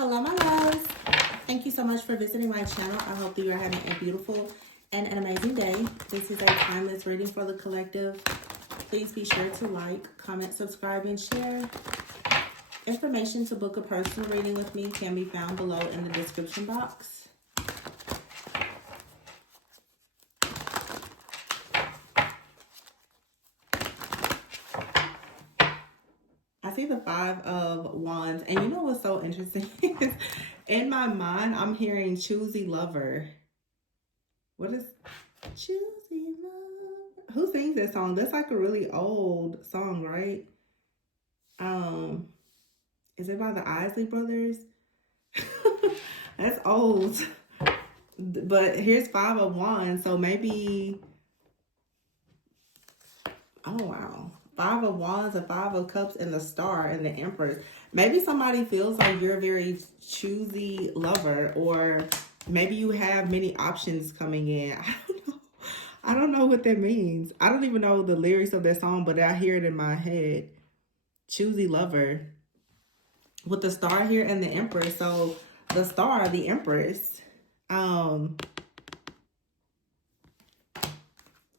Hello, my loves. Thank you so much for visiting my channel. I hope that you're having a beautiful and an amazing day. This is a timeless reading for the collective. Please be sure to like, comment, subscribe, and share. Information to book a personal reading with me can be found below in the description box. I see the Five of Wands, and you know what's so interesting? In my mind, I'm hearing choosy lover. What is choosy lover? Who sings that song? That's like a really old song, right? Is it by the Isley Brothers? That's old. But here's Five of Wands, so maybe, oh wow. Five of Wands, a Five of Cups, and the Star, and the Empress. Maybe somebody feels like you're a very choosy lover, or maybe you have many options coming in. I don't know. I don't know what that means. I don't even know the lyrics of that song, but I hear it in my head. Choosy lover. With the Star here and the Empress. So the Star, the Empress,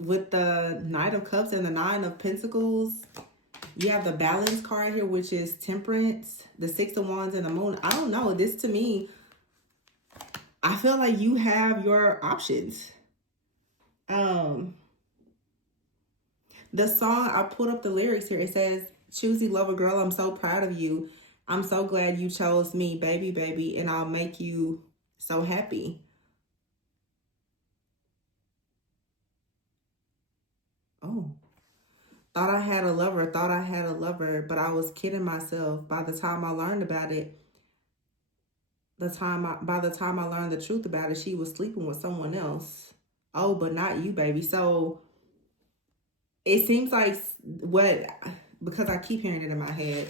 with the Knight of Cups and the Nine of Pentacles, you have the Balance card here, which is Temperance, the Six of Wands, and the Moon. I don't know. This, to me, I feel like you have your options. The song, I put up the lyrics here. It says, choosy lover girl, I'm so proud of you. I'm so glad you chose me, baby, baby, and I'll make you so happy. Oh. Thought I had a lover, but I was kidding myself. By the time I learned about it, by the time I learned the truth about it, she was sleeping with someone else. Oh, but not you, baby. So it seems like because I keep hearing it in my head,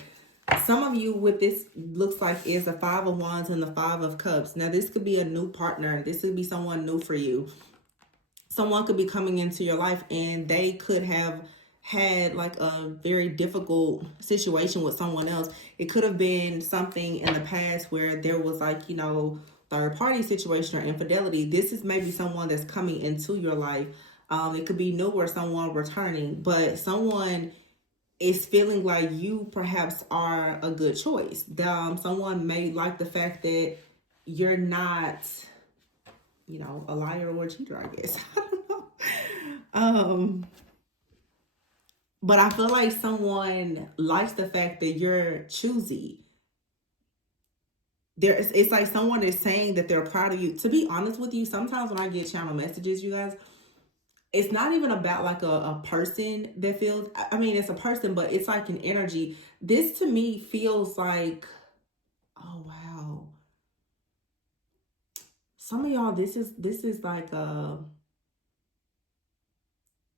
some of you with this looks like is the Five of Wands and the Five of Cups. Now, this could be a new partner. This could be someone new for you. Someone could be coming into your life and they could have had like a very difficult situation with someone else. It could have been something in the past where there was like, you know, third party situation or infidelity. This is maybe someone that's coming into your life. It could be new or someone returning, but someone is feeling like you perhaps are a good choice. Someone may like the fact that you're not, you know, a liar or a cheater, I guess. I don't know. But I feel like someone likes the fact that you're choosy. It's like someone is saying that they're proud of you. To be honest with you, sometimes when I get channel messages, you guys, it's not even about like a person that feels, I mean, it's a person, but it's like an energy. This to me feels like, oh wow. Some of y'all, this is like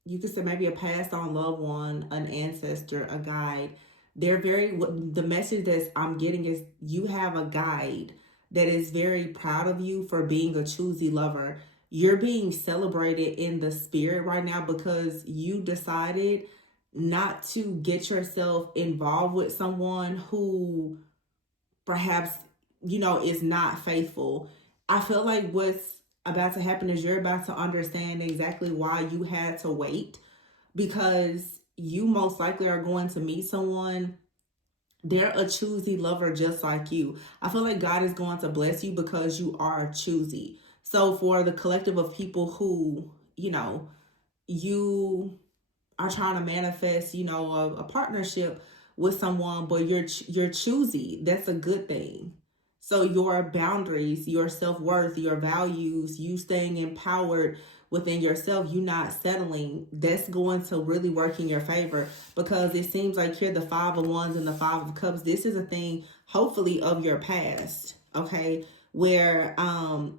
you could say maybe a passed on loved one, an ancestor, a guide. The message that I'm getting is you have a guide that is very proud of you for being a choosy lover. You're being celebrated in the spirit right now because you decided not to get yourself involved with someone who perhaps, you know, is not faithful. I feel like what's about to happen is you're about to understand exactly why you had to wait, because you most likely are going to meet someone. They're a choosy lover just like you. I feel like God is going to bless you because you are choosy. So for the collective of people who, you know, you are trying to manifest, you know, a partnership with someone, but you're choosy, that's a good thing. So your boundaries, your self-worth, your values, you staying empowered within yourself, you not settling, that's going to really work in your favor, because it seems like here the Five of Wands and the Five of Cups, this is a thing hopefully of your past, okay, where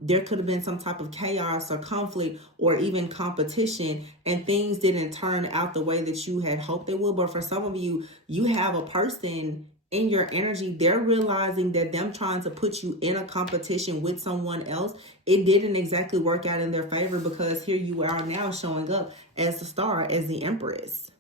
there could have been some type of chaos or conflict or even competition, and things didn't turn out the way that you had hoped they would. But for some of you, you have a person in your energy, they're realizing that them trying to put you in a competition with someone else, it didn't exactly work out in their favor, because here you are now showing up as the Star, as the Empress.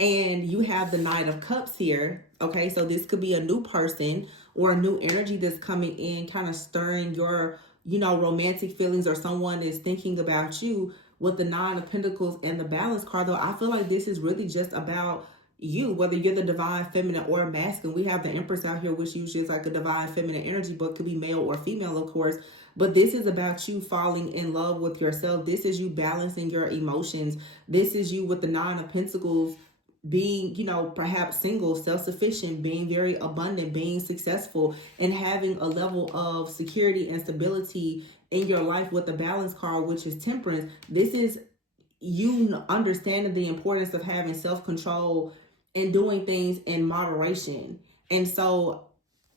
And you have the Knight of Cups here. Okay, so this could be a new person or a new energy that's coming in, kind of stirring your, romantic feelings, or someone is thinking about you. With the Nine of Pentacles and the Balance card, though, I feel like this is really just about you, whether you're the divine feminine or masculine. We have the Empress out here, which usually is like a divine feminine energy, but could be male or female, of course. But this is about you falling in love with yourself. This is you balancing your emotions. This is you with the Nine of Pentacles being, perhaps single, self-sufficient, being very abundant, being successful, and having a level of security and stability in your life. With the Balance card, which is Temperance, this is you understanding the importance of having self-control and doing things in moderation. And so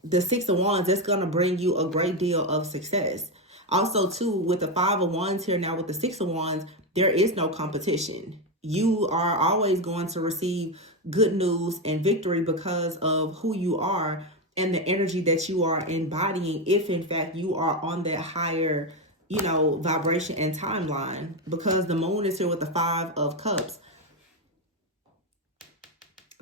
the Six of Wands, that's going to bring you a great deal of success. Also, too, with the Five of Wands here now, with the Six of Wands, there is no competition. You are always going to receive good news and victory because of who you are and the energy that you are embodying, if in fact you are on that higher, vibration and timeline. Because the moon is here with the Five of Cups.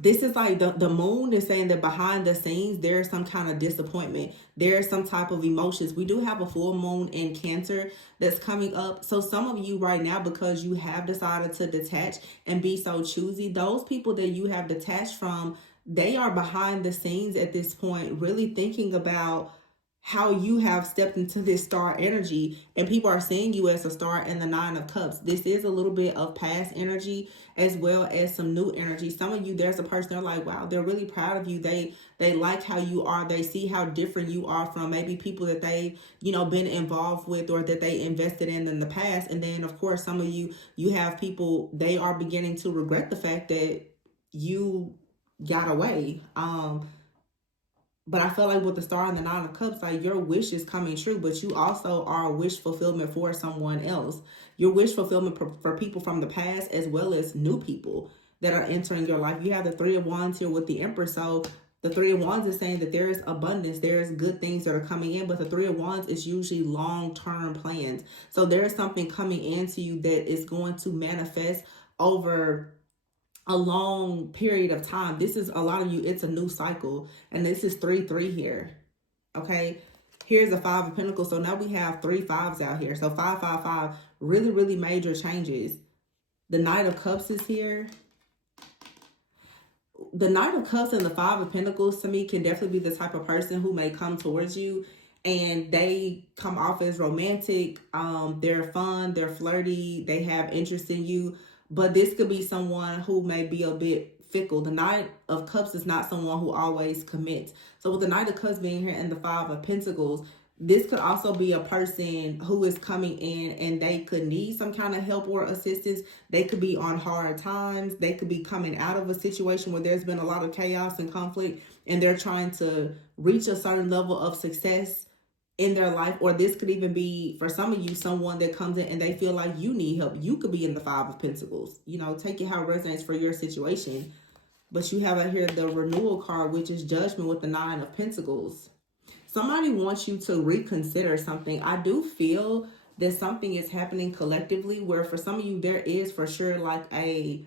This is like the moon is saying that behind the scenes, there's some kind of disappointment. There's some type of emotions. We do have a full moon in Cancer that's coming up. So some of you right now, because you have decided to detach and be so choosy, those people that you have detached from, they are behind the scenes at this point, really thinking about how you have stepped into this star energy, and people are seeing you as a star in the Nine of Cups. This is a little bit of past energy as well as some new energy. Some of you, there's a person, they're like, wow, they're really proud of you. They like how you are. They see how different you are from maybe people that they, been involved with or that they invested in the past. And then of course, some of you have people, they are beginning to regret the fact that you got away. But I feel like with the Star and the Nine of Cups, like your wish is coming true, but you also are a wish fulfillment for someone else. Your wish fulfillment for people from the past, as well as new people that are entering your life. You have the Three of Wands here with the Empress. So the Three of Wands is saying that there is abundance, there's good things that are coming in, but the Three of Wands is usually long-term plans. So there is something coming into you that is going to manifest over a long period of time. This is a lot of you, it's a new cycle. And this is 3-3 here. Okay. Here's a Five of Pentacles. So now we have 3 fives out here. So 555, really, really major changes. The Knight of Cups is here. The Knight of Cups and the Five of Pentacles to me can definitely be the type of person who may come towards you and they come off as romantic. They're fun, they're flirty, they have interest in you. But this could be someone who may be a bit fickle. The Knight of Cups is not someone who always commits. So with the Knight of Cups being here and the Five of Pentacles, this could also be a person who is coming in and they could need some kind of help or assistance. They could be on hard times. They could be coming out of a situation where there's been a lot of chaos and conflict and they're trying to reach a certain level of success in their life. Or this could even be, for some of you, someone that comes in and they feel like you need help. You could be in the Five of Pentacles. Take it how it resonates for your situation. But you have out here the Renewal card, which is Judgment with the Nine of Pentacles. Somebody wants you to reconsider something. I do feel that something is happening collectively where for some of you, there is for sure like a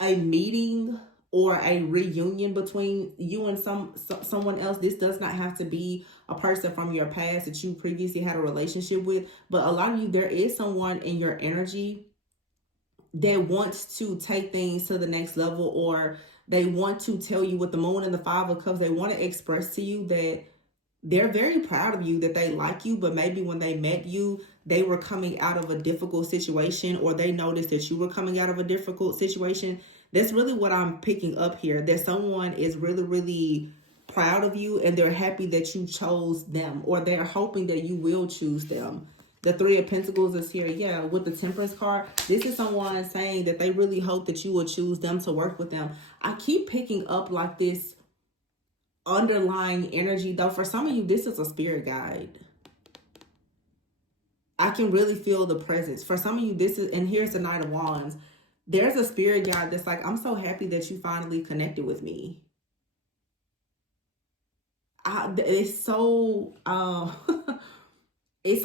meeting or a reunion between you and someone else. This does not have to be a person from your past that you previously had a relationship with, but a lot of you, there is someone in your energy that wants to take things to the next level, or they want to tell you with the Moon and the Five of Cups, they want to express to you that they're very proud of you, that they like you, but maybe when they met you, they were coming out of a difficult situation, or they noticed that you were coming out of a difficult situation. That's really what I'm picking up here, that someone is really, really proud of you and they're happy that you chose them, or they're hoping that you will choose them. The Three of Pentacles is here. Yeah, with the Temperance card, this is someone saying that they really hope that you will choose them to work with them. I keep picking up like this underlying energy, though. For some of you, this is a spirit guide. I can really feel the presence. For some of you, this is, and here's the Knight of Wands. There's a spirit guide that's like, I'm so happy that you finally connected with me. It's so, this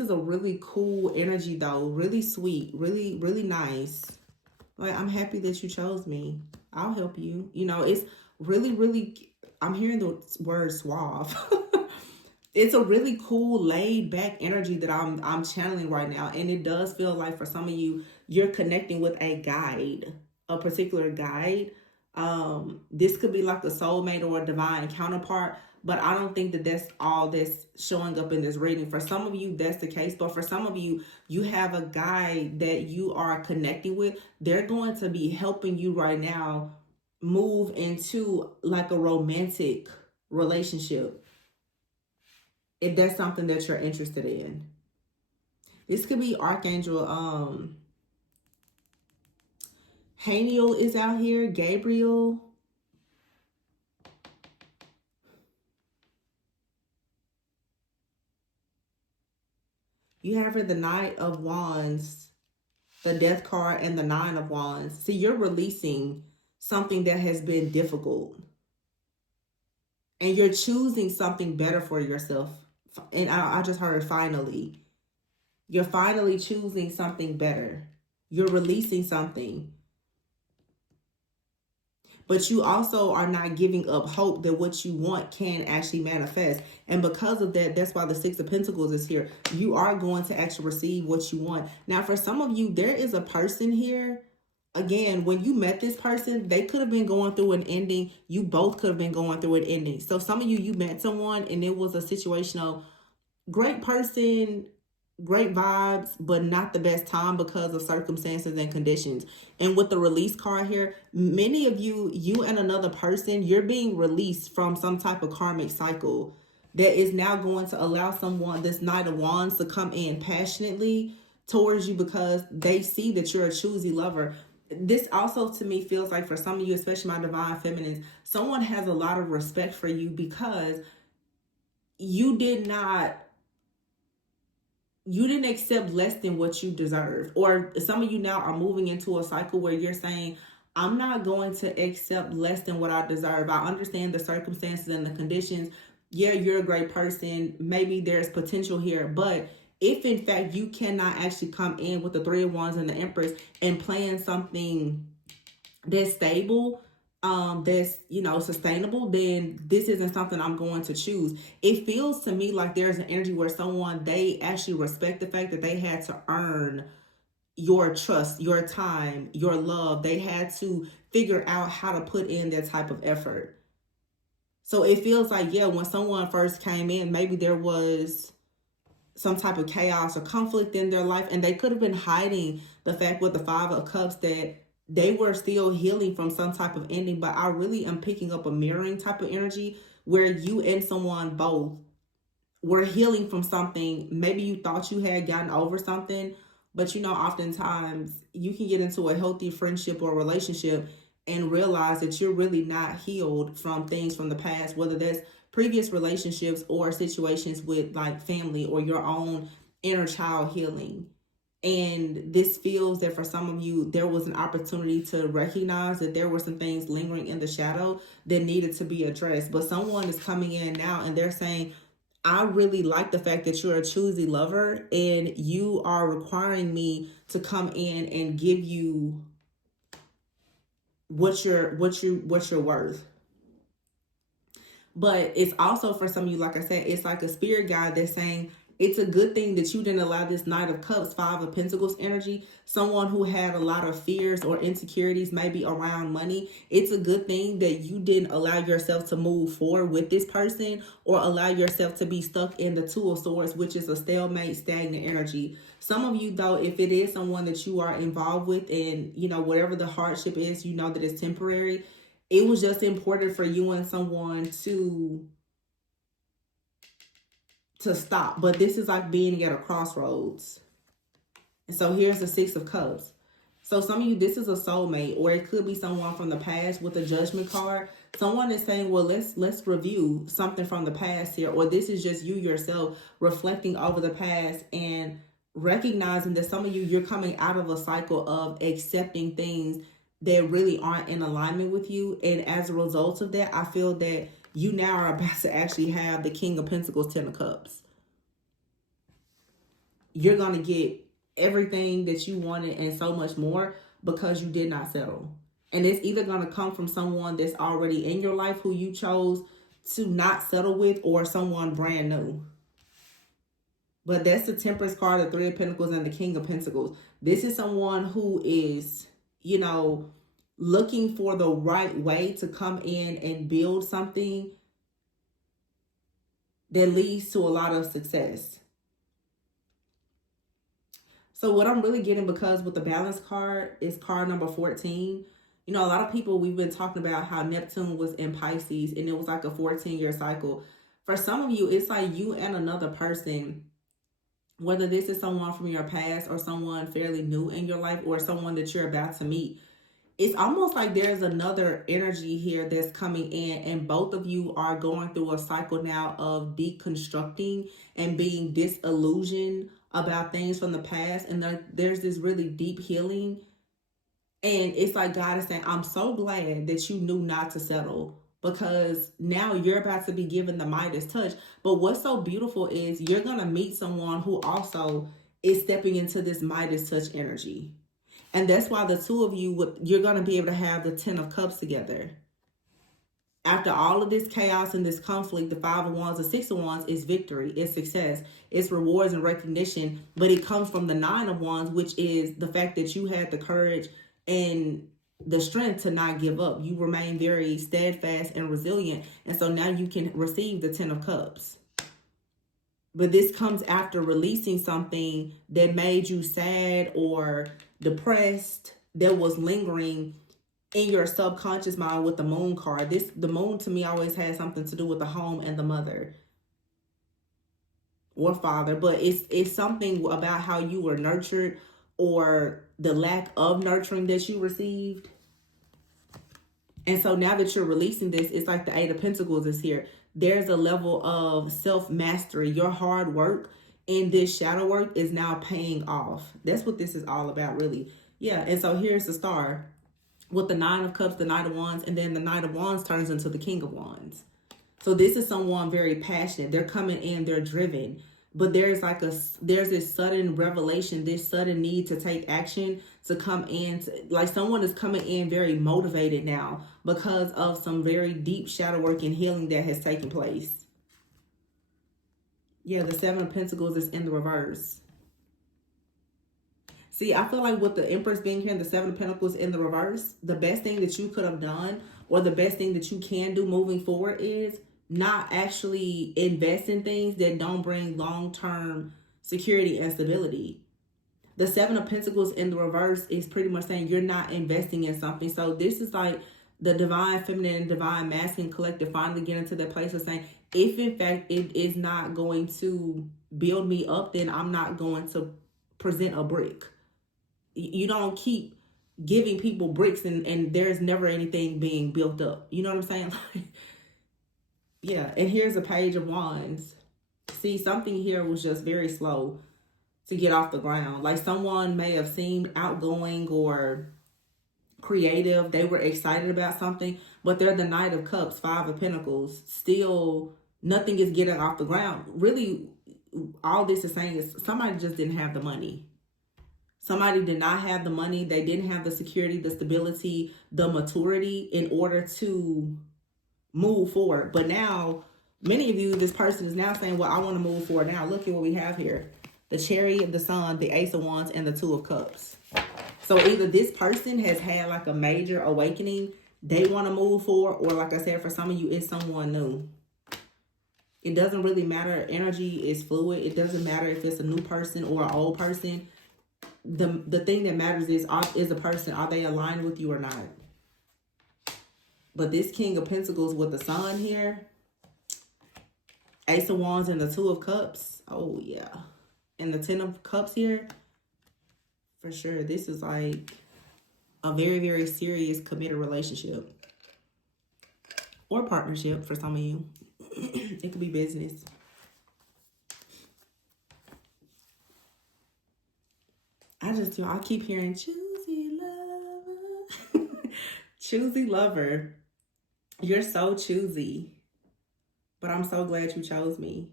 is a really cool energy though. Really sweet, really, really nice. Like, I'm happy that you chose me. I'll help you. You know, it's really, really, I'm hearing the word suave. It's a really cool, laid back energy that I'm channeling right now. And it does feel like for some of you, you're connecting with a guide, a particular guide. This could be like a soulmate or a divine counterpart, but I don't think that that's all that's showing up in this reading. For some of you, that's the case, but for some of you, you have a guide that you are connecting with. They're going to be helping you right now move into like a romantic relationship, if that's something that you're interested in. This could be Archangel Haniel is out here, Gabriel. You have here the Knight of Wands, the Death card, and the Nine of Wands. See, you're releasing something that has been difficult. And you're choosing something better for yourself. And I just heard finally. You're finally choosing something better. You're releasing something. But you also are not giving up hope that what you want can actually manifest. And because of that, that's why the Six of Pentacles is here. You are going to actually receive what you want. Now, for some of you, there is a person here. Again, when you met this person, they could have been going through an ending. You both could have been going through an ending. So some of you met someone and it was a situation of great person, great vibes, but not the best time because of circumstances and conditions. And with the release card here, many of you, you and another person, you're being released from some type of karmic cycle that is now going to allow someone, this Knight of Wands, to come in passionately towards you because they see that you're a choosy lover. This also to me feels like for some of you, especially my divine feminines, someone has a lot of respect for you because you didn't accept less than what you deserve. Or some of you now are moving into a cycle where you're saying, I'm not going to accept less than what I deserve. I understand the circumstances and the conditions. Yeah, you're a great person. Maybe there's potential here. But if in fact you cannot actually come in with the Three of Wands and the Empress and plan something that's stable, that's, you know, sustainable, then this isn't something I'm going to choose. It feels to me like there's an energy where someone, they actually respect the fact that they had to earn your trust, your time, your love. They had to figure out how to put in that type of effort. So it feels like, yeah, when someone first came in, maybe there was some type of chaos or conflict in their life, and they could have been hiding the fact with the Five of Cups that they were still healing from some type of ending. But I really am picking up a mirroring type of energy where you and someone both were healing from something. Maybe you thought you had gotten over something, but you know, oftentimes you can get into a healthy friendship or relationship and realize that you're really not healed from things from the past, whether that's previous relationships or situations with like family or your own inner child healing. And this feels that for some of you, there was an opportunity to recognize that there were some things lingering in the shadow that needed to be addressed. But someone is coming in now and they're saying, I really like the fact that you're a choosy lover and you are requiring me to come in and give you what you're worth. But it's also for some of you, like I said, it's like a spirit guide that's saying it's a good thing that you didn't allow this Knight of Cups, Five of Pentacles energy, someone who had a lot of fears or insecurities maybe around money. It's a good thing that you didn't allow yourself to move forward with this person or allow yourself to be stuck in the Two of Swords, which is a stalemate, stagnant energy. Some of you, though, if it is someone that you are involved with and, you know, whatever the hardship is, you know that it's temporary. It was just important for you and someone to stop. But this is like being at a crossroads. And so here's the Six of Cups. So some of you, this is a soulmate, or it could be someone from the past with a Judgment card. Someone is saying, well, let's review something from the past here. Or this is just you yourself reflecting over the past and recognizing that some of you, you're coming out of a cycle of accepting things that really aren't in alignment with you. And as a result of that, I feel that you now are about to actually have the King of Pentacles, Ten of Cups. You're going to get everything that you wanted and so much more. because you did not settle. And it's either going to come from someone that's already in your life who you chose to not settle with, or someone brand new. But that's the Temperance card, the Three of Pentacles, and the King of Pentacles. This is someone who is, you know, looking for the right way to come in and build something that leads to a lot of success. So what I'm really getting, because with the Balance card is card number 14. You know, a lot of people, we've been talking about how Neptune was in Pisces and it was like a 14-year cycle. For some of you, it's like you and another person, whether this is someone from your past or someone fairly new in your life or someone that you're about to meet. It's almost like there's another energy here that's coming in, and both of you are going through a cycle now of deconstructing and being disillusioned about things from the past. And there's this really deep healing. And it's like God is saying, I'm so glad that you knew not to settle, because now you're about to be given the Midas touch. But what's so beautiful is you're going to meet someone who also is stepping into this Midas touch energy. And that's why the two of you, you're going to be able to have the 10 of Cups together. After all of this chaos and this conflict, the 5 of Wands, the 6 of Wands is victory, it's success, it's rewards and recognition. But it comes from the 9 of Wands, which is the fact that you had the courage and the strength to not give up. You remain very steadfast and resilient. And so now you can receive the 10 of Cups. But this comes after releasing something that made you sad or depressed, that was lingering in your subconscious mind with the Moon card. The Moon to me always has something to do with the home and the mother or father. But it's something about how you were nurtured or the lack of nurturing that you received. And so now that you're releasing this, it's like the 8 of Pentacles is here. There's a level of self-mastery. Your hard work in this shadow work is now paying off. That's what this is all about, really. Yeah, and so here's the star with the 9 of Cups, the Knight of Wands, and then the Knight of Wands turns into the King of Wands. So this is someone very passionate. They're coming in, they're driven. But there's this sudden revelation, this sudden need to take action, to come in. Like someone is coming in very motivated now because of some very deep shadow work and healing that has taken place. Yeah, the 7 of Pentacles is in the reverse. See, I feel like with the Empress being here and the 7 of Pentacles in the reverse, the best thing that you could have done, or the best thing that you can do moving forward, is not actually invest in things that don't bring long-term security and stability. The 7 of Pentacles in the reverse is pretty much saying you're not investing in something. So this is like the divine feminine and divine masculine collective finally getting to that place of saying, if in fact it is not going to build me up, then I'm not going to present a brick. You don't keep giving people bricks and there's never anything being built up. You know what I'm saying? Yeah, and here's a Page of Wands. See, something here was just very slow to get off the ground. Like someone may have seemed outgoing or creative. They were excited about something, but they're the Knight of Cups, 5 of Pentacles. Still, nothing is getting off the ground. Really, all this is saying is somebody just didn't have the money. Somebody did not have the money. They didn't have the security, the stability, the maturity in order to move forward. But now, many of you, this person is now saying, well, I want to move forward now. Look at what we have here. The Chariot, the Sun, the Ace of Wands, and the 2 of Cups. So either this person has had like a major awakening, they want to move forward, or like I said, for some of you, it's someone new. It doesn't really matter. Energy is fluid. It doesn't matter if it's a new person or an old person. The thing that matters is a person, are they aligned with you or not? But this King of Pentacles with the Sun here, Ace of Wands and the 2 of Cups. Oh, yeah. And the 10 of Cups here, for sure. This is like a very, very serious committed relationship. Or partnership for some of you. It could be business. I keep hearing choosy lover. Choosy lover. You're so choosy. But I'm so glad you chose me.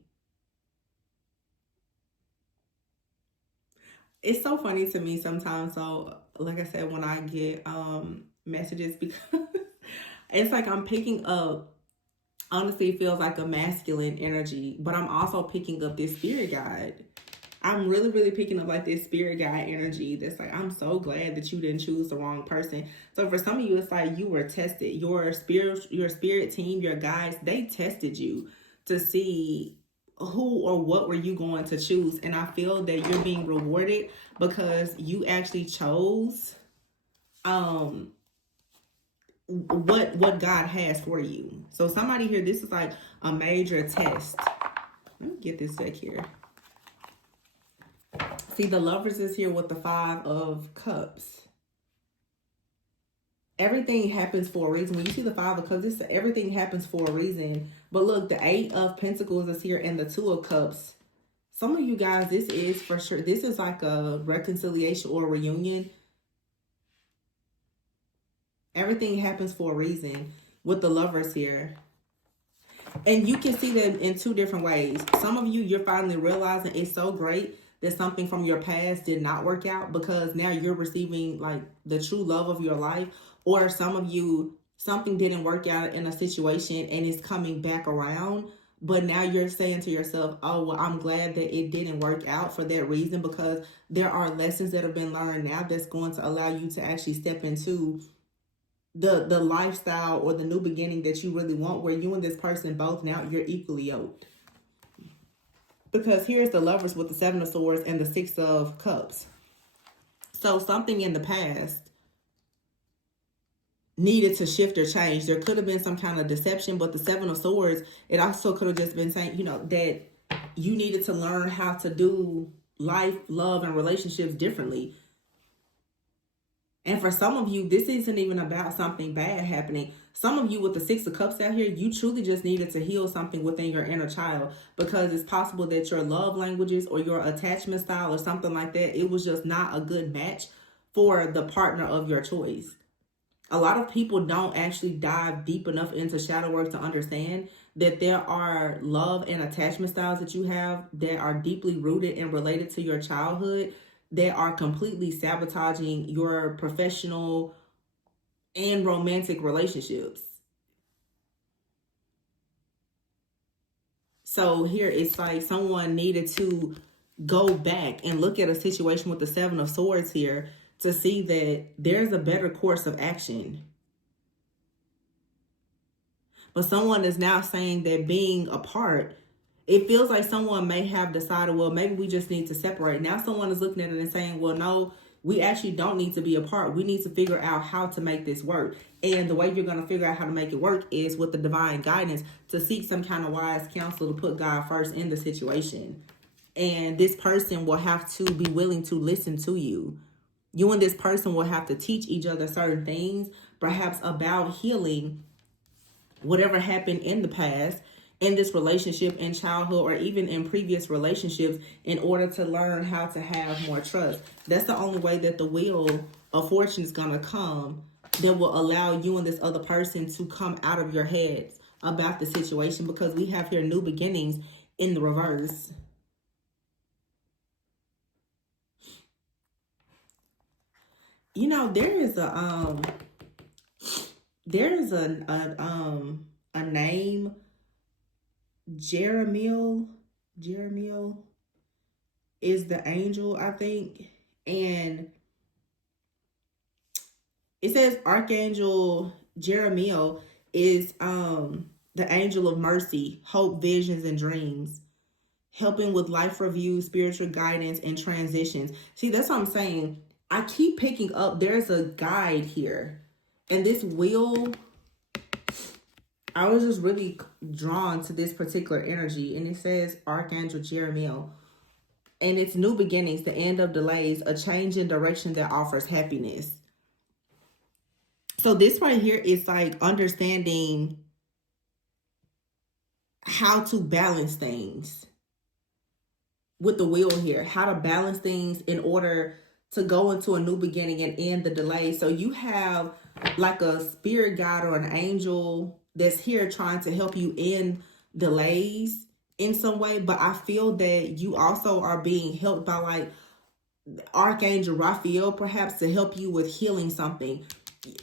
It's so funny to me sometimes. So like I said, when I get messages, because it's like I'm picking up, honestly, it feels like a masculine energy, but I'm also picking up this spirit guide. I'm really, really picking up like this spirit guide energy that's like, I'm so glad that you didn't choose the wrong person. So for some of you, it's like you were tested. Your spirit team, your guides, they tested you to see who or what were you going to choose. And I feel that you're being rewarded because you actually chose what God has for you. So somebody here, this is like a major test. Let me get this deck here. See, the Lovers is here with the 5 of Cups. Everything happens for a reason. When you see the 5 of Cups, everything happens for a reason. But look, the 8 of Pentacles is here and the 2 of Cups. Some of you guys, this is for sure. This is like a reconciliation or a reunion. Everything happens for a reason with the Lovers here. And you can see that in 2 different ways. Some of you, you're finally realizing it's so great that something from your past did not work out, because now you're receiving like the true love of your life. Or some of you, something didn't work out in a situation and it's coming back around, but now you're saying to yourself, oh, well, I'm glad that it didn't work out for that reason, because there are lessons that have been learned now that's going to allow you to actually step into the lifestyle or the new beginning that you really want, where you and this person both now, you're equally yoked. Because here's the Lovers with the 7 of Swords and the 6 of Cups. So something in the past needed to shift or change. There could have been some kind of deception, but the 7 of Swords, it also could have just been saying, you know, that you needed to learn how to do life, love, and relationships differently. And for some of you, this isn't even about something bad happening. Some of you with the 6 of Cups out here, you truly just needed to heal something within your inner child, because it's possible that your love languages or your attachment style or something like that, it was just not a good match for the partner of your choice. A lot of people don't actually dive deep enough into shadow work to understand that there are love and attachment styles that you have that are deeply rooted and related to your childhood, that are completely sabotaging your professional and romantic relationships. So here it's like someone needed to go back and look at a situation with the 7 of Swords here to see that there's a better course of action. But someone is now saying that being apart, it feels like someone may have decided, well, maybe we just need to separate. Now someone is looking at it and saying, well, no, we actually don't need to be apart. We need to figure out how to make this work. And the way you're going to figure out how to make it work is with the divine guidance, to seek some kind of wise counsel, to put God first in the situation. And this person will have to be willing to listen to you. You and this person will have to teach each other certain things, perhaps about healing whatever happened in the past, in this relationship, in childhood, or even in previous relationships, in order to learn how to have more trust. That's the only way that the wheel of fortune is going to come, that will allow you and this other person to come out of your heads about the situation, because we have here new beginnings in the reverse. You know, there is a name, Jeremiel is the angel, I think. And it says Archangel Jeremiel is the angel of mercy, hope, visions, and dreams, helping with life review, spiritual guidance, and transitions. See, that's what I'm saying. I keep picking up, there's a guide here. And this wheel, I was just really drawn to this particular energy. And it says Archangel Jeremiel. And it's new beginnings, the end of delays, a change in direction that offers happiness. So this right here is like understanding how to balance things with the wheel here. How to balance things in order to go into a new beginning and end the delay. So you have like a spirit guide or an angel that's here trying to help you end delays in some way. But I feel that you also are being helped by like Archangel Raphael perhaps to help you with healing something.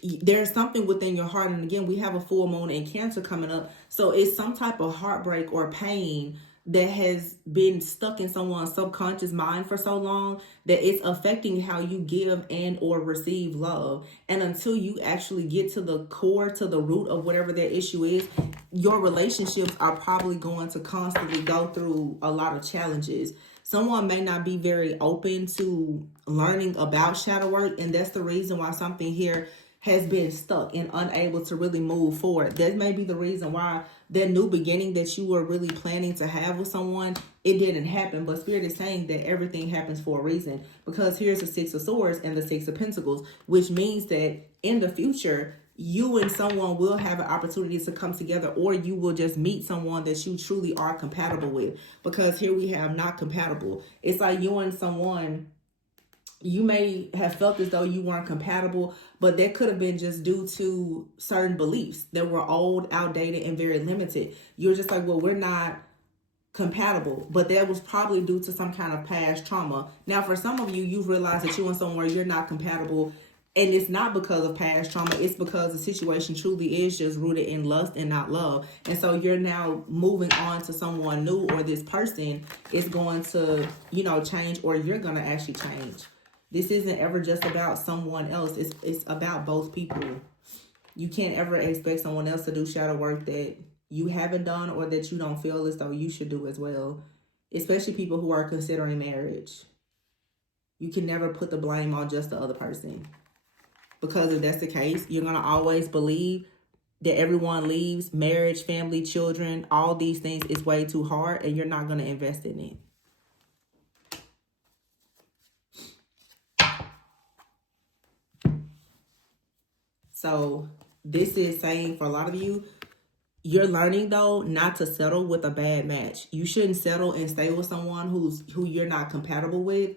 There's something within your heart, and again, we have a full moon in Cancer coming up, so it's some type of heartbreak or pain that has been stuck in someone's subconscious mind for so long that it's affecting how you give and or receive love. And until you actually get to the core, to the root of whatever that issue is, your relationships are probably going to constantly go through a lot of challenges. Someone may not be very open to learning about shadow work, and that's the reason why something here has been stuck and unable to really move forward. That may be the reason why that new beginning that you were really planning to have with someone, it didn't happen. But Spirit is saying that everything happens for a reason, because here's the Six of Swords and the Six of Pentacles, which means that in the future, you and someone will have an opportunity to come together, or you will just meet someone that you truly are compatible with. Because here we have not compatible. It's like you and someone, you may have felt as though you weren't compatible, but that could have been just due to certain beliefs that were old, outdated, and very limited. You're just like, well, we're not compatible, but that was probably due to some kind of past trauma. Now, for some of you, you've realized that you and someone, you're not compatible, and it's not because of past trauma. It's because the situation truly is just rooted in lust and not love. And so you're now moving on to someone new, or this person is going to, change, or you're going to actually change. This isn't ever just about someone else. It's about both people. You can't ever expect someone else to do shadow work that you haven't done, or that you don't feel as though you should do as well. Especially people who are considering marriage. You can never put the blame on just the other person. Because if that's the case, you're going to always believe that everyone leaves, marriage, family, children, all these things is way too hard, and you're not going to invest in it. So this is saying for a lot of you, you're learning though not to settle with a bad match. You shouldn't settle and stay with someone who you're not compatible with.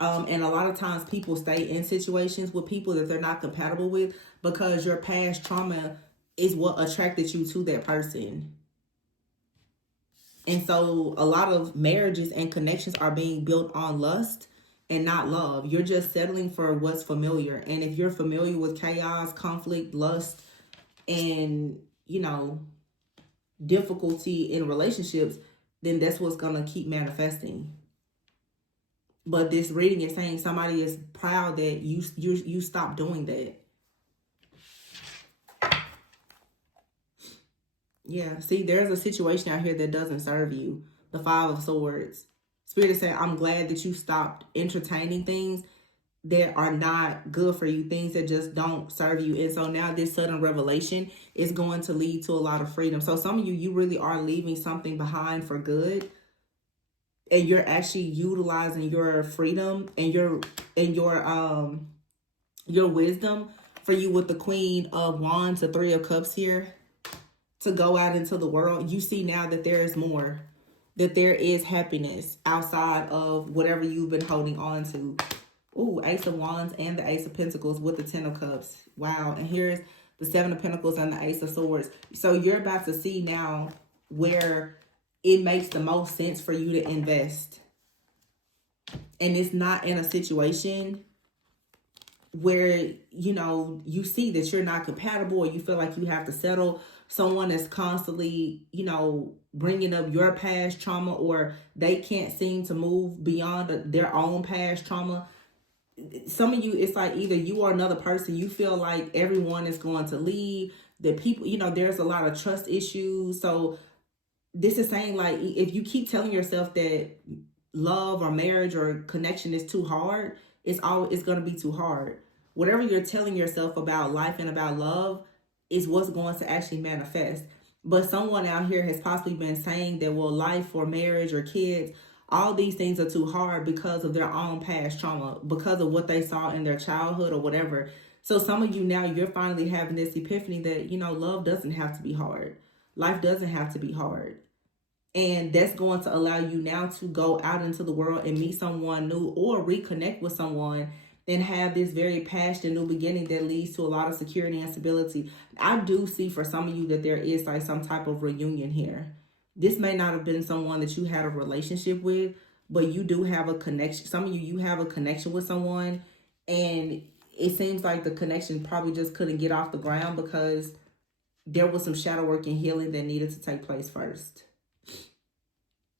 And a lot of times people stay in situations with people that they're not compatible with because your past trauma is what attracted you to that person. And so a lot of marriages and connections are being built on lust and not love. You're just settling for what's familiar. And if you're familiar with chaos, conflict, lust, and, difficulty in relationships, then that's what's going to keep manifesting. But this reading is saying somebody is proud that you stopped doing that. Yeah, see, there's a situation out here that doesn't serve you. The Five of Swords. Spirit is saying, I'm glad that you stopped entertaining things that are not good for you, things that just don't serve you. And so now this sudden revelation is going to lead to a lot of freedom. So some of you really are leaving something behind for good. And you're actually utilizing your freedom and your wisdom for you with the Queen of Wands, the Three of Cups here, to go out into the world. You see now that there is more, that there is happiness outside of whatever you've been holding on to. Ooh, Ace of Wands and the Ace of Pentacles with the Ten of Cups. Wow. And here's the Seven of Pentacles and the Ace of Swords. So you're about to see now where it makes the most sense for you to invest. And it's not in a situation where, you see that you're not compatible, or you feel like you have to settle. Someone is constantly, bringing up your past trauma, or they can't seem to move beyond their own past trauma. Some of you, it's like either you or another person, you feel like everyone is going to leave. The people, there's a lot of trust issues. So this is saying, like, if you keep telling yourself that love or marriage or connection is too hard, it's going to be too hard. Whatever you're telling yourself about life and about love is what's going to actually manifest. But someone out here has possibly been saying that, well, life or marriage or kids, all these things are too hard because of their own past trauma, because of what they saw in their childhood or whatever. So some of you now, you're finally having this epiphany that, love doesn't have to be hard. Life doesn't have to be hard. And that's going to allow you now to go out into the world and meet someone new, or reconnect with someone and have this very passionate new beginning that leads to a lot of security and stability. I do see for some of you that there is like some type of reunion here. This may not have been someone that you had a relationship with, but you do have a connection. Some of you have a connection with someone, and it seems like the connection probably just couldn't get off the ground because there was some shadow work and healing that needed to take place first.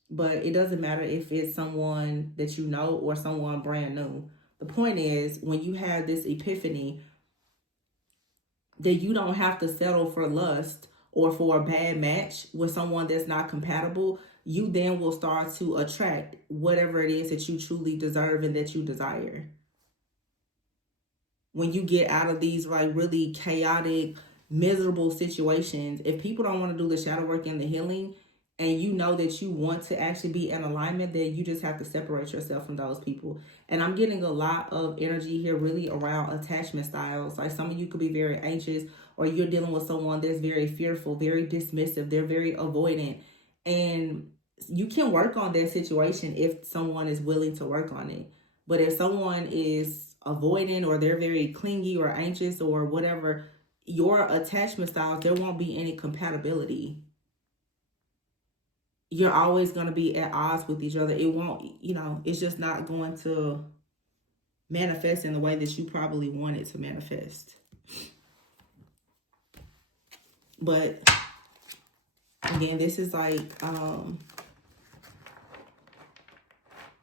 But it doesn't matter if it's someone that you know or someone brand new. The point is, when you have this epiphany, that you don't have to settle for lust or for a bad match with someone that's not compatible, you then will start to attract whatever it is that you truly deserve and that you desire. When you get out of these like really chaotic, miserable situations, if people don't want to do the shadow work and the healing, and you know that you want to actually be in alignment, then you just have to separate yourself from those people. And I'm getting a lot of energy here really around attachment styles. Like some of you could be very anxious, or you're dealing with someone that's very fearful, very dismissive, they're very avoidant. And you can work on that situation if someone is willing to work on it. But if someone is avoidant or they're very clingy or anxious or whatever, your attachment styles, there won't be any compatibility. You're always going to be at odds with each other. It won't, it's just not going to manifest in the way that you probably want it to manifest. But again, this is like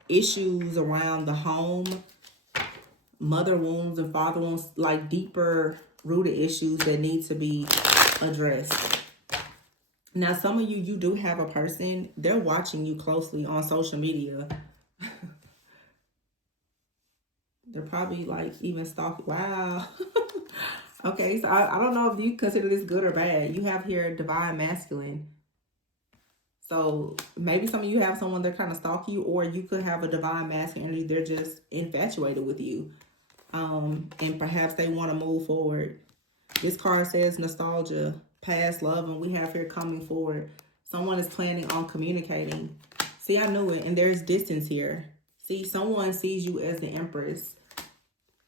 issues around the home, mother wounds and father wounds, like deeper rooted issues that need to be addressed. Now, some of you do have a person, they're watching you closely on social media. They're probably like even stalking. Wow. Okay, so I don't know if you consider this good or bad. You have here divine masculine. So maybe some of you have someone that kind of stalk you, or you could have a divine masculine energy. They're just infatuated with you. And perhaps they want to move forward. This card says nostalgia, past love, and we have here coming forward. Someone is planning on communicating. See, I knew it, and there's distance here. See, someone sees you as the Empress.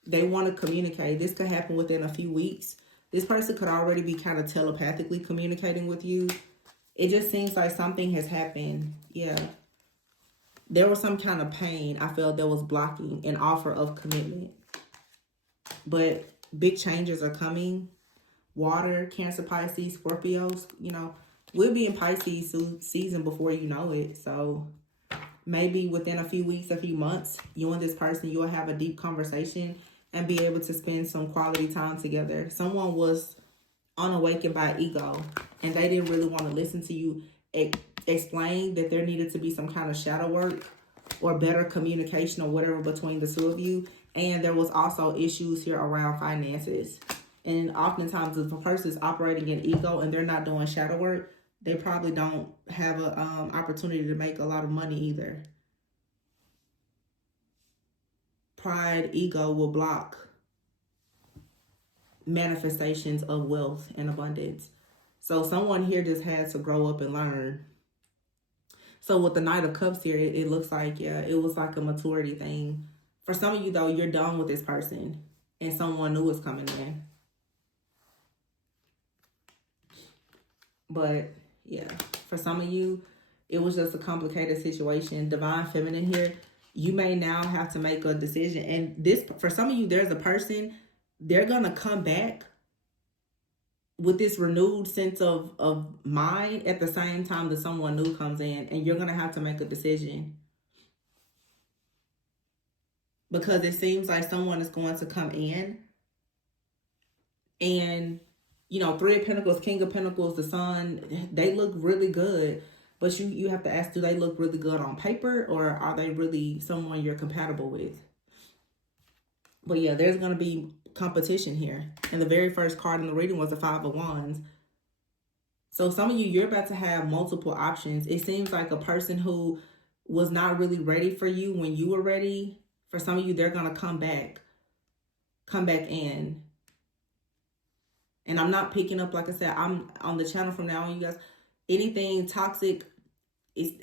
They want to communicate. This could happen within a few weeks. This person could already be kind of telepathically communicating with you. It just seems like something has happened. Yeah. There was some kind of pain I felt that was blocking an offer of commitment. But big changes are coming. Water, Cancer, Pisces, Scorpios, we'll be in Pisces season before you know it. So maybe within a few weeks, a few months, you and this person, you'll have a deep conversation and be able to spend some quality time together. Someone was unawakened by ego, and they didn't really want to listen to you explain that there needed to be some kind of shadow work or better communication or whatever between the two of you. And there was also issues here around finances. And oftentimes if a person is operating in ego and they're not doing shadow work, they probably don't have an opportunity to make a lot of money either. Pride, ego will block manifestations of wealth and abundance. So someone here just had to grow up and learn. So with the Knight of Cups here, it looks like, it was like a maturity thing. For some of you, though, you're done with this person and someone new is coming in. But yeah, for some of you, it was just a complicated situation. Divine Feminine here, you may now have to make a decision. And this, for some of you, there's a person, they're going to come back with this renewed sense of mind at the same time that someone new comes in. And you're going to have to make a decision. Because it seems like someone is going to come in and, Three of Pentacles, King of Pentacles, the Sun, they look really good. But you have to ask, do they look really good on paper, or are they really someone you're compatible with? But yeah, there's going to be competition here. And the very first card in the reading was the Five of Wands. So some of you, you're about to have multiple options. It seems like a person who was not really ready for you when you were ready. For some of you, they're going to come back in. And I'm not picking up, like I said, I'm on the channel from now on, you guys. Anything toxic,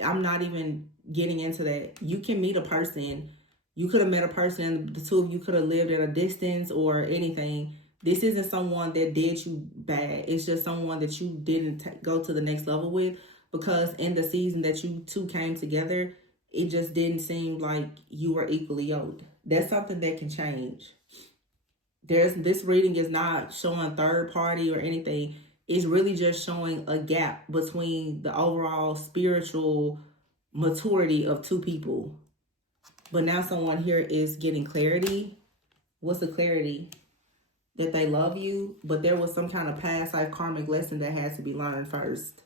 I'm not even getting into that. You can meet a person. You could have met a person and the two of you could have lived at a distance or anything. This isn't someone that did you bad. It's just someone that you didn't go to the next level with, because in the season that you two came together, it just didn't seem like you were equally yoked. That's something that can change. This reading is not showing third party or anything. It's really just showing a gap between the overall spiritual maturity of two people. But now someone here is getting clarity. What's the clarity? That they love you, but there was some kind of past life karmic lesson that has to be learned first.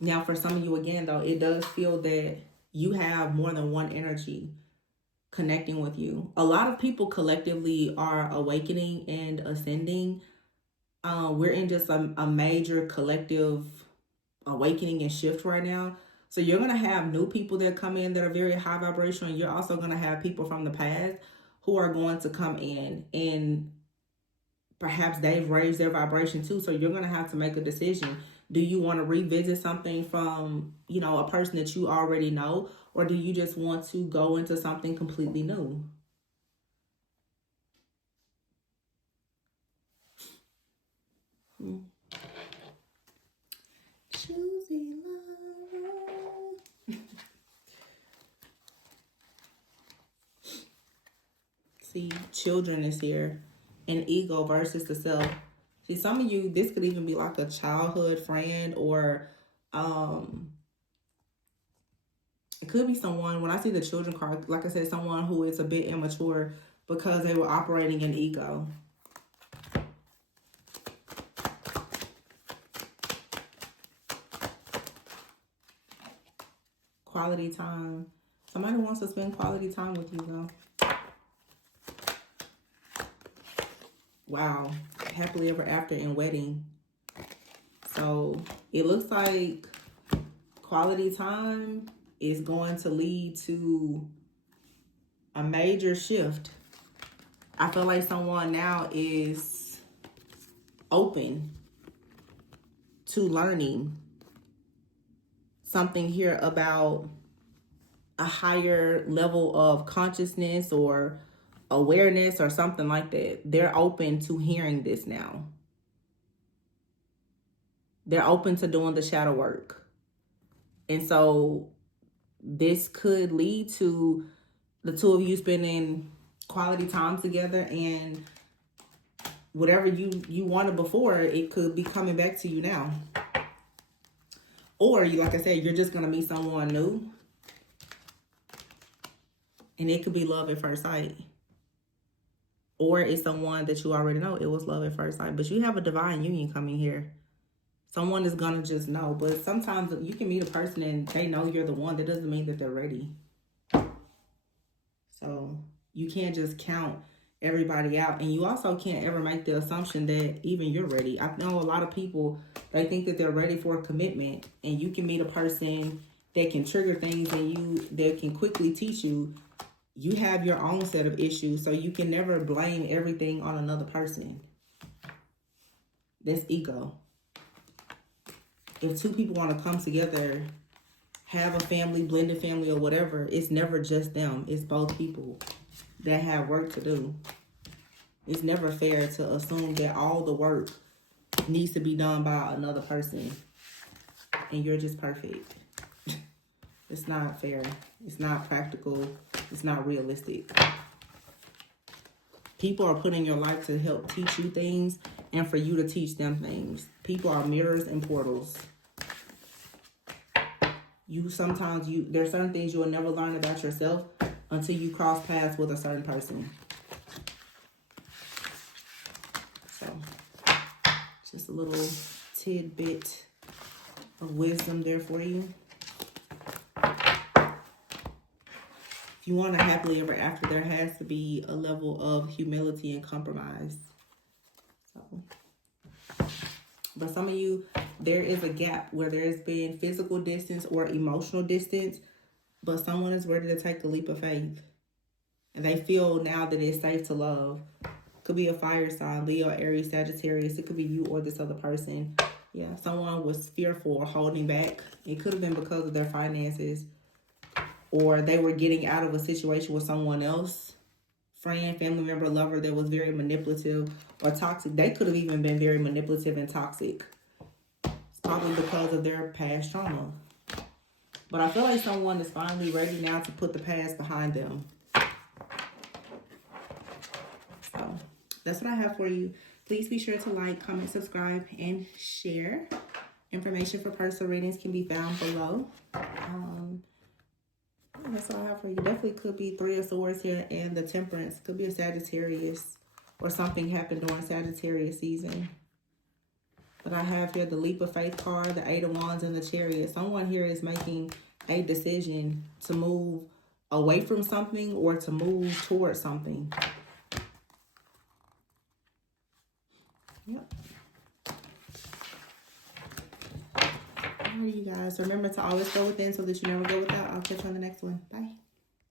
Now, for some of you, again, though, it does feel that you have more than one energy connecting with you. A lot of people collectively are awakening and ascending. We're in just a major collective awakening and shift right now. So you're going to have new people that come in that are very high vibrational. You're also going to have people from the past who are going to come in, and perhaps they've raised their vibration too. So you're going to have to make a decision. Do you want to revisit something from, a person that you already know, or do you just want to go into something completely new? Choosing love. See, children is here. And ego versus the self. See, some of you, this could even be like a childhood friend, or it could be someone, when I see the children card, like I said, someone who is a bit immature because they were operating in ego. Quality time. Somebody wants to spend quality time with you, though. Wow. Happily ever after and wedding. So it looks like quality time is going to lead to a major shift. I feel like someone now is open to learning something here about a higher level of consciousness or awareness or something like that. They're open to hearing this now. They're open to doing the shadow work. And so this could lead to the two of you spending quality time together, and whatever you wanted before, it could be coming back to you now. Or, like I said, you're just going to meet someone new, and it could be love at first sight. Or it's someone that you already know. It was love at first sight. But you have a divine union coming here. Someone is going to just know. But sometimes you can meet a person and they know you're the one. That doesn't mean that they're ready. So you can't just count everybody out. And you also can't ever make the assumption that even you're ready. I know a lot of people, they think that they're ready for a commitment. And you can meet a person that can trigger things and that can quickly teach you. You have your own set of issues, so you can never blame everything on another person. That's ego. If two people want to come together, have a family, blended family or whatever, it's never just them. It's both people that have work to do. It's never fair to assume that all the work needs to be done by another person and you're just perfect. It's not fair. It's not practical. It's not realistic. People are put in your life to help teach you things and for you to teach them things. People are mirrors and portals. There's certain things you will never learn about yourself until you cross paths with a certain person. So, just a little tidbit of wisdom there for you. If you want to happily ever after, there has to be a level of humility and compromise. But some of you, there is a gap where there's been physical distance or emotional distance, but someone is ready to take the leap of faith. And they feel now that it's safe to love. Could be a fire sign, Leo, Aries, Sagittarius. It could be you or this other person. Yeah, someone was fearful or holding back. It could have been because of their finances, or they were getting out of a situation with someone else. Friend, family member, lover that was very manipulative or toxic. They could have even been very manipulative and toxic. It's probably because of their past trauma. But I feel like someone is finally ready now to put the past behind them. So that's what I have for you. Please be sure to like, comment, subscribe, and share. Information for personal readings can be found below. That's all I have for you. Definitely could be Three of Swords here and the Temperance. Could be a Sagittarius or something happened during Sagittarius season. But I have here the Leap of Faith card, the Eight of Wands, and the Chariot. Someone here is making a decision to move away from something or to move towards something. Yep. All right, you guys. Remember to always go within so that you never go without. I'll catch you on the next one. Bye.